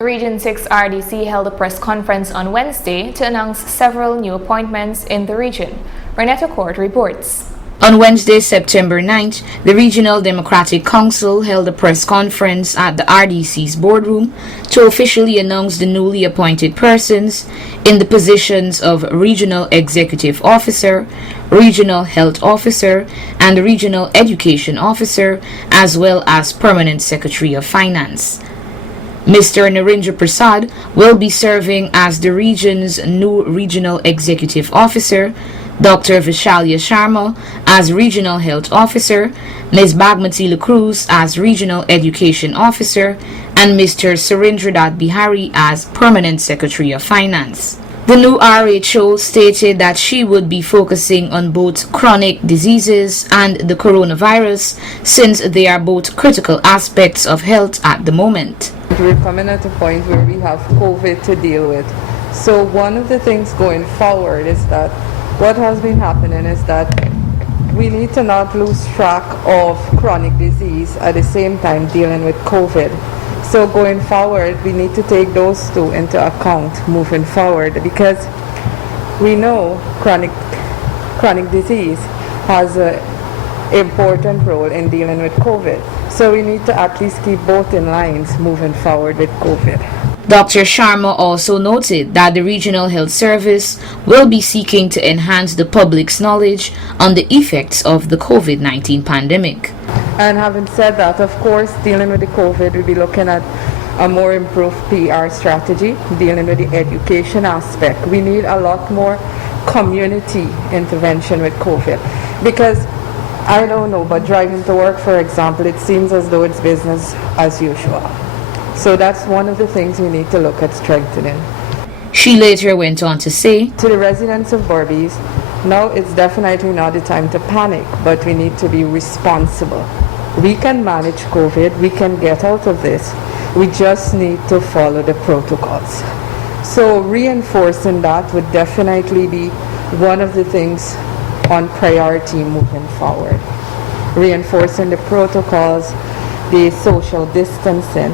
Region 6 RDC held a press conference on Wednesday to announce several new appointments in the region. Renetta Court reports. On Wednesday, September 9th, the Regional Democratic Council held a press conference at the RDC's boardroom to officially announce the newly appointed persons in the positions of Regional Executive Officer, Regional Health Officer, and Regional Education Officer, as well as Permanent Secretary of Finance. Mr. Narendra Prasad will be serving as the region's new Regional Executive Officer, Dr. Vishalya Sharma as Regional Health Officer, Ms. Bagmati Lacruz as Regional Education Officer, and Mr. Surendradat Bihari as Permanent Secretary of Finance. The new RHO stated that she would be focusing on both chronic diseases and the coronavirus, since they are both critical aspects of health at the moment. We're coming at a point where we have COVID to deal with. So one of the things going forward is that what has been happening is that we need to not lose track of chronic disease at the same time dealing with COVID. So going forward, we need to take those two into account moving forward, because we know chronic disease has an important role in dealing with COVID. So we need to at least keep both in lines moving forward with COVID. Dr. Sharma also noted that the Regional Health Service will be seeking to enhance the public's knowledge on the effects of the COVID-19 pandemic. And having said that, of course, dealing with the COVID, we'll be looking at a more improved PR strategy, dealing with the education aspect. We need a lot more community intervention with COVID, because I don't know, but driving to work, for example, it seems as though it's business as usual. So that's one of the things we need to look at strengthening. She later went on to say, to the residents of Berbice, now it's definitely not the time to panic, but we need to be responsible. We can manage COVID, we can get out of this. We just need to follow the protocols. So reinforcing that would definitely be one of the things on priority moving forward. Reinforcing the protocols, the social distancing,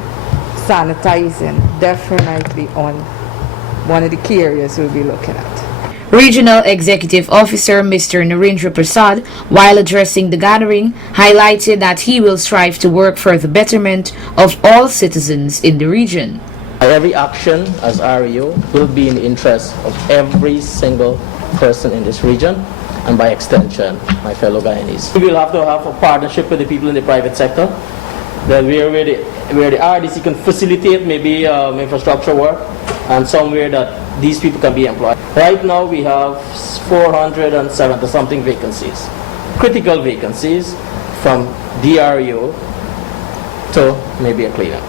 sanitizing, definitely on one of the key areas we'll be looking at. Regional Executive Officer Mr. Narendra Prasad, while addressing the gathering, highlighted that he will strive to work for the betterment of all citizens in the region. Every action as REO will be in the interest of every single person in this region, and by extension, my fellow Guyanese. We will have to have a partnership with the people in the private sector, that where the RDC can facilitate maybe infrastructure work, and somewhere that these people can be employed. Right now we have 470 something vacancies, critical vacancies, from DREO to maybe a cleaner.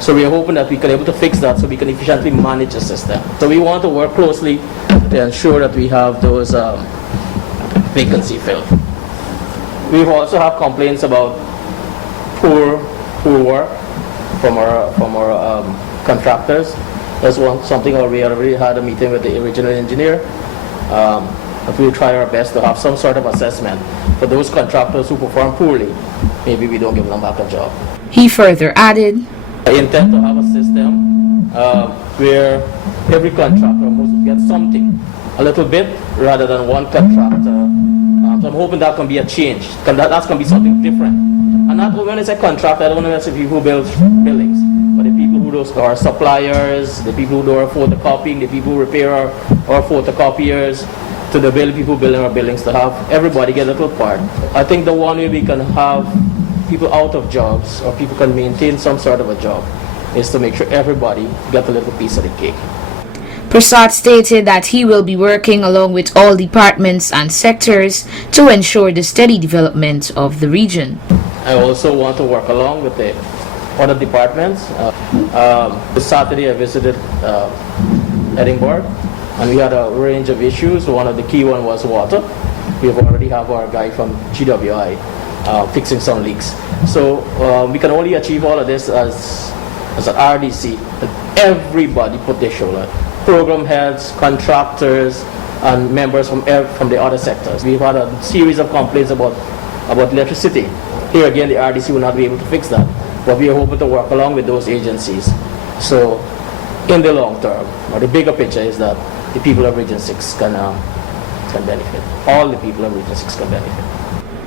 So we are hoping that we can able to fix that so we can efficiently manage the system. So we want to work closely to ensure that we have those vacancy filled. We also have complaints about poor work from our contractors. That's something we already had a meeting with the original engineer. But we'll try our best to have some sort of assessment for those contractors who perform poorly. Maybe we don't give them back a job. He further added, I intend to have a system where every contractor must get something, a little bit, rather than one contractor. So I'm hoping that can be a change. That's going to be something different. And not when I say contractor, I don't want to say people who build buildings, but the people who do our suppliers, the people who do our photocopying, the people who repair our photocopiers, to the people building our buildings, to have everybody get a little part. I think the one way we can have people out of jobs, or people can maintain some sort of a job, is to make sure everybody get a little piece of the cake. Prasad stated that he will be working along with all departments and sectors to ensure the steady development of the region. I also want to work along with the other departments. This Saturday I visited Edinburgh, and we had a range of issues. One of the key one was water. We already have our guy from GWI fixing some leaks. So we can only achieve all of this as an RDC, that everybody put their shoulder. Program heads, contractors, and members from the other sectors. We've had a series of complaints about electricity. Here again, the RDC will not be able to fix that, but we are hoping to work along with those agencies So in the long term, or the bigger picture is that the people of Region 6 can benefit. All the people of Region 6 can benefit.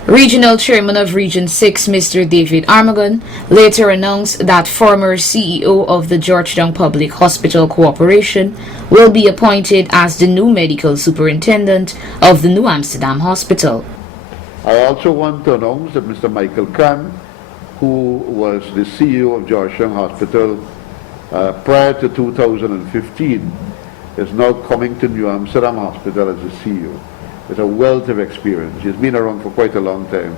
Regional Chairman of Region 6, Mr. David Armagon, later announced that former CEO of the Georgetown Public Hospital Corporation will be appointed as the new medical superintendent of the New Amsterdam Hospital. I also want to announce that Mr. Michael Khan, who was the CEO of Georgetown Hospital prior to 2015, is now coming to New Amsterdam Hospital as the CEO. With a wealth of experience. He's been around for quite a long time.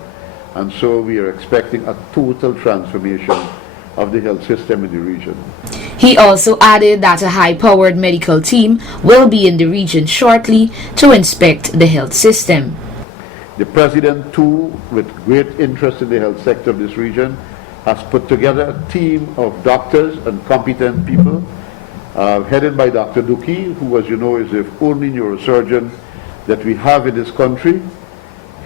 And so we are expecting a total transformation of the health system in the region. He also added that a high-powered medical team will be in the region shortly to inspect the health system. The President, too, with great interest in the health sector of this region, has put together a team of doctors and competent people, headed by Dr. Duki, who, as you know, is the only neurosurgeon that we have in this country.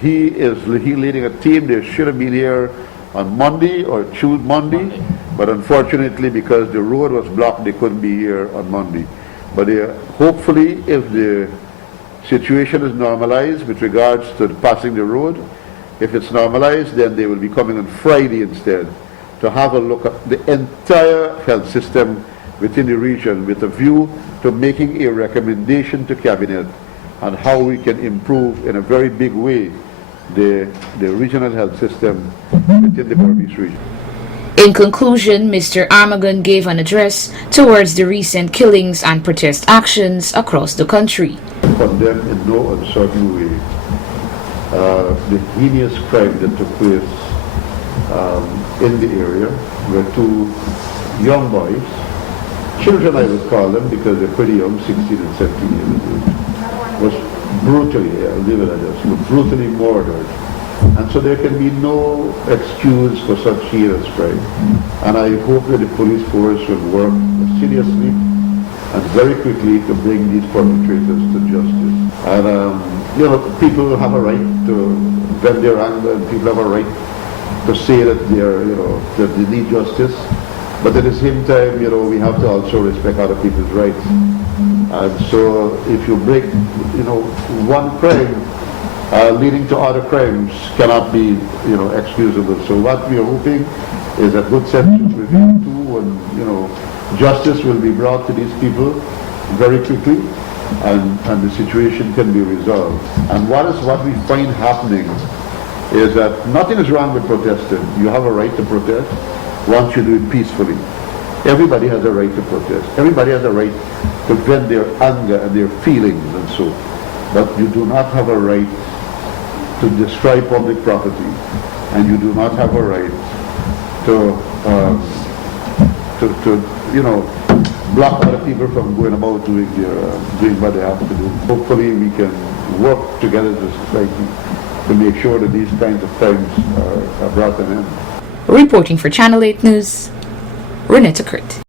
He leading a team. They should have been here on Monday or Monday, but unfortunately because the road was blocked, they couldn't be here on Monday. But hopefully, if the situation is normalized with regards to passing the road, if it's normalized, then they will be coming on Friday instead to have a look at the entire health system within the region with a view to making a recommendation to Cabinet on how we can improve in a very big way the regional health system within the Berbice region. In conclusion, Mr. Armagon gave an address towards the recent killings and protest actions across the country. Condemn in no uncertain way the heinous crime that took place in the area where two young boys, children I would call them because they're pretty young, 16 and 17 years old, was brutally, brutally murdered. And so there can be no excuse for such heinous crime. And I hope that the police force will work seriously and very quickly to bring these perpetrators to justice. And, people have a right to vent their anger, and people have a right to say that that they need justice. But at the same time, we have to also respect other people's rights. And so if you break, one crime leading to other crimes cannot be, excusable. So what we are hoping is that good sense will prevail too, and, justice will be brought to these people very quickly, and the situation can be resolved. And what we find happening is that nothing is wrong with protesting. You have a right to protest once you do it peacefully. Everybody has a right to protest. Everybody has a right to vent their anger and their feelings and so. But you do not have a right to destroy public property, and you do not have a right to block other people from going about doing what they have to do. Hopefully we can work together as a society to make sure that these kinds of crimes are brought to an end. Reporting for Channel 8 News, Renetta Kurt.